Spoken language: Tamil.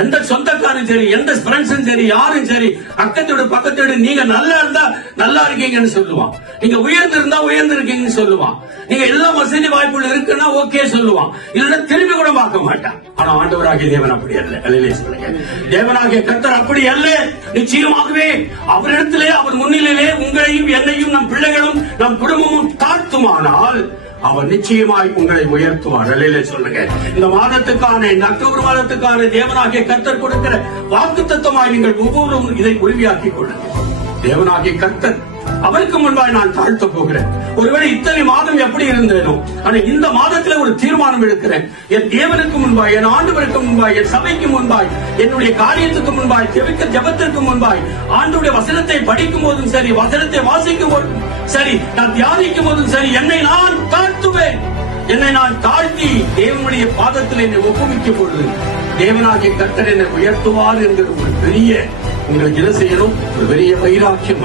எந்த சொந்தக்காரும் சரி, எந்த ஃப்ரெண்ட்ஸும் சரி, யாரும் சரி, அக்கத்தோடு பக்கத்தோடு நீங்க நல்லா இருந்தா நல்லா இருக்கீங்கன்னு சொல்லுவான். நீங்க உயர்ந்து இருந்தா உயர்ந்து இருக்கீங்கன்னு சொல்லுவான். நீங்க எல்லா வசதி வாய்ப்புகள் இருக்குன்னா ஓகே சொல்லுவான். இல்லைன்னா திரும்பி கூட பார்க்க மாட்டான். ஆனா ஆண்டவராகிய தேவன் அப்படி அல்ல. அல்லேலூயா சொல்லுங்க. தேவனாகிய கர்த்தர் அப்படி அல்ல. நிச்சயமாகவே அவரிடத்திலே, அவர் முன்னிலையிலே உங்களையும் என்னையும் நம் பிள்ளைகளும் நம் குடும்பமும் தாழ்த்துமானால் அவர் நிச்சயமாய் உங்களை உயர்த்துவார். அல்லேலூயா சொல்லுங்க. இந்த மாதத்துக்கான, இந்த அக்டோபர் மாதத்துக்கான தேவனாகிய கர்த்தர் கொடுக்கிற வாக்குத்தத்தமாய் நீங்கள் ஒவ்வொருவரும் இதை உறுதியாக்கிக் கொள்ளுங்கள். தேவனாகிய கர்த்தர் அவருக்கு முன்பாய் நான் தாழ்த்த போகிறேன். ஒருவேளை இத்தனை மாதம் எப்படி இருந்தேனோ, ஆனா இந்த மாதத்துல ஒரு தீர்மானம் எடுக்கிறேன். என் தேவனுக்கு முன்பாய், என் ஆண்டவருக்கு முன்பாய், என் சபைக்கு முன்பாய், என்னுடைய காரியத்துக்கு முன்பாய், ஜெபத்திற்கு முன்பாய், ஆண்டவருடைய வசனத்தை படிக்கும் போதும் சரி, வசனத்தை வாசிக்கும் போதும் சரி, நான் தியானிக்கும் போதும் சரி, என்னை நான் தாழ்த்துவேன். என்னை நான் தாழ்த்தி தேவனுடைய பாதத்தில் என்னை ஒப்புவிக்கும் பொழுது தேவனாகிய கர்த்தர் என்னை உயர்த்துவார் என்கிற ஒரு பெரிய, உங்களுக்கு என்ன செய்யணும், ஒரு பெரிய வைராக்கியம்.